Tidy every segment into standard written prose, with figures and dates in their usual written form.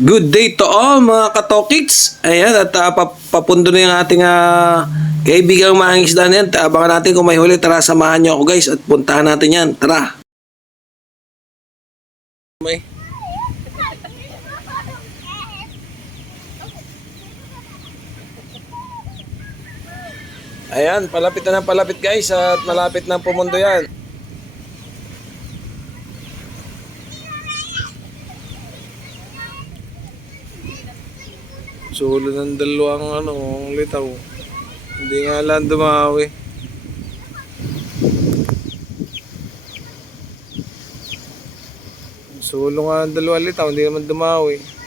Good day to all mga katokiks. Ayan, at papundo na yung ating kaibigang mangingisda na yan. Abangan natin kung may huli. Tara, samahan nyo ako guys at puntahan natin yan. Tara. Ayan, palapit na ng palapit guys at malapit na pumundo yan. Sulo ng dalawang litaw. Hindi nga lang dumawi. Sulo nga ng dalawang litaw, hindi naman dumawi.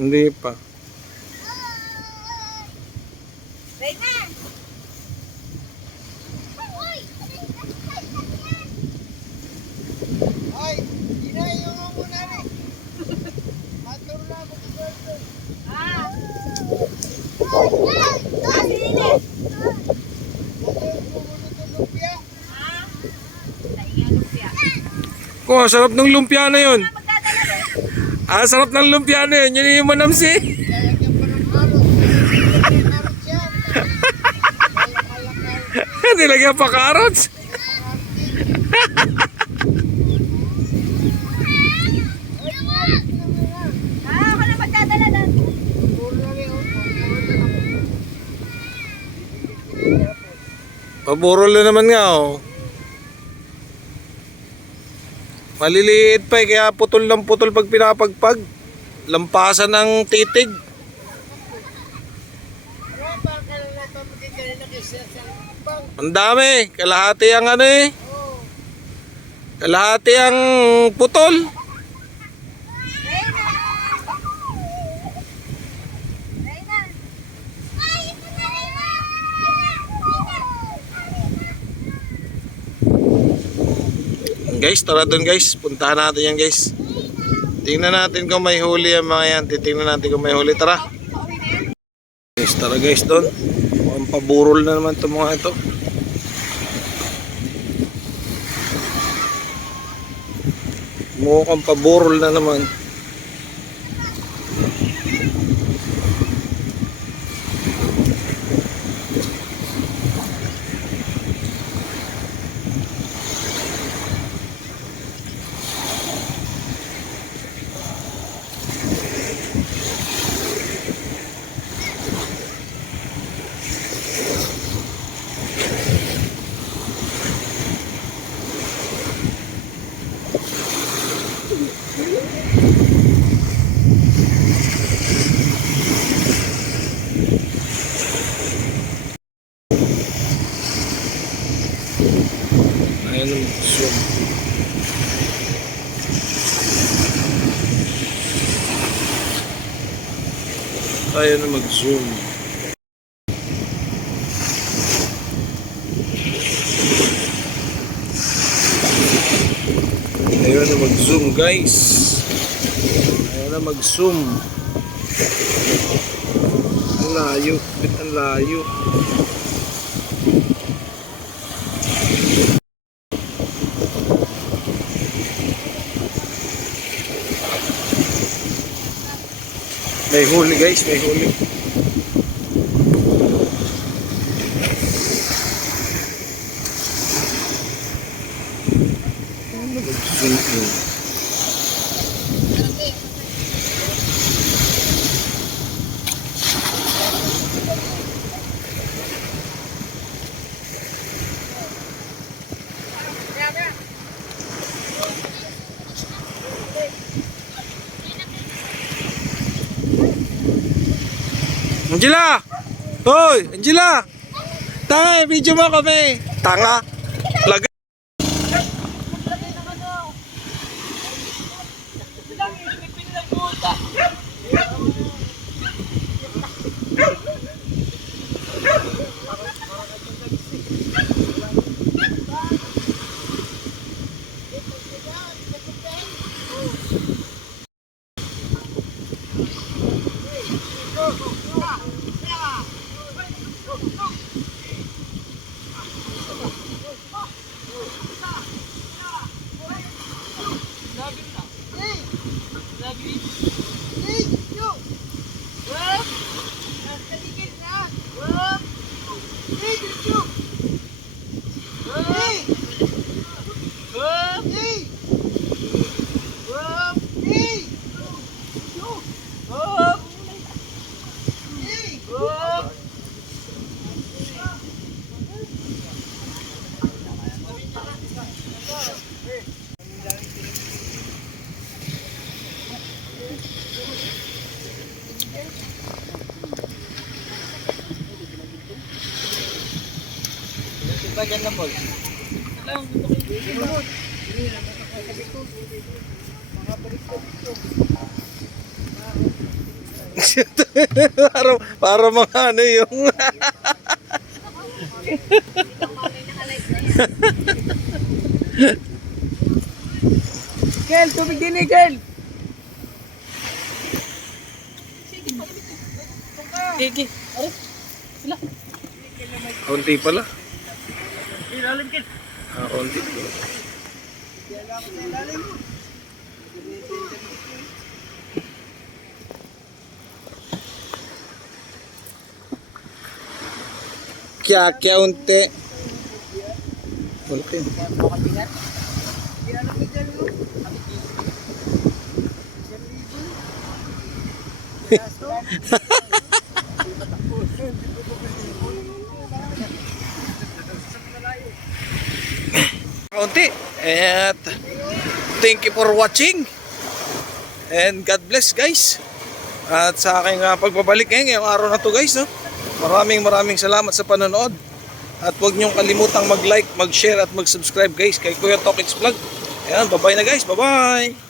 Hindi pa. Ko, sarap ng lumpia na yun. Sarap ng lumpia na yun. Yun yung manamsi. Nilagyan pa carrots. Ako na magdadala na. Paburol na naman nga Maliliit pa kaya putol ng putol pag pinapagpag. Lampasan ng titig. Ang dami. Kalahati ang kalahati ang putol. Guys, tara doon guys. Puntahan natin yan guys. Tingnan natin kung may huli ang mga yan. Titingnan natin kung may huli. Tara. Guys, tara guys doon. Mukhang paburol na naman itong mga ito. Mukhang paburol na naman. Ayan ang zoom. Ayan na mag-zoom. Ayan na mag-zoom guys. Ayan na mag-zoom. Ang layo. Bit ang layo. May huli guys, may huli. Ano mag-zoom in? Angela! Hoy, Angela! Tanga, video mo kami. Tanga. Laga. para mga ano yung Kel, tubig din eh, Kel. Sige. Aray. Sila. konti pala. Ilalim, Kel. Konti. Kya unti. Konti. Kaunti. At thank you for watching. And God bless guys. At sa aking pagbabalik ngayong araw na to guys, no? Maraming salamat sa panonood. At huwag niyong kalimutang mag-like, mag-share at mag-subscribe guys kay Kuya Tokits Vlog. Ayan, bye-bye na guys. Bye-bye.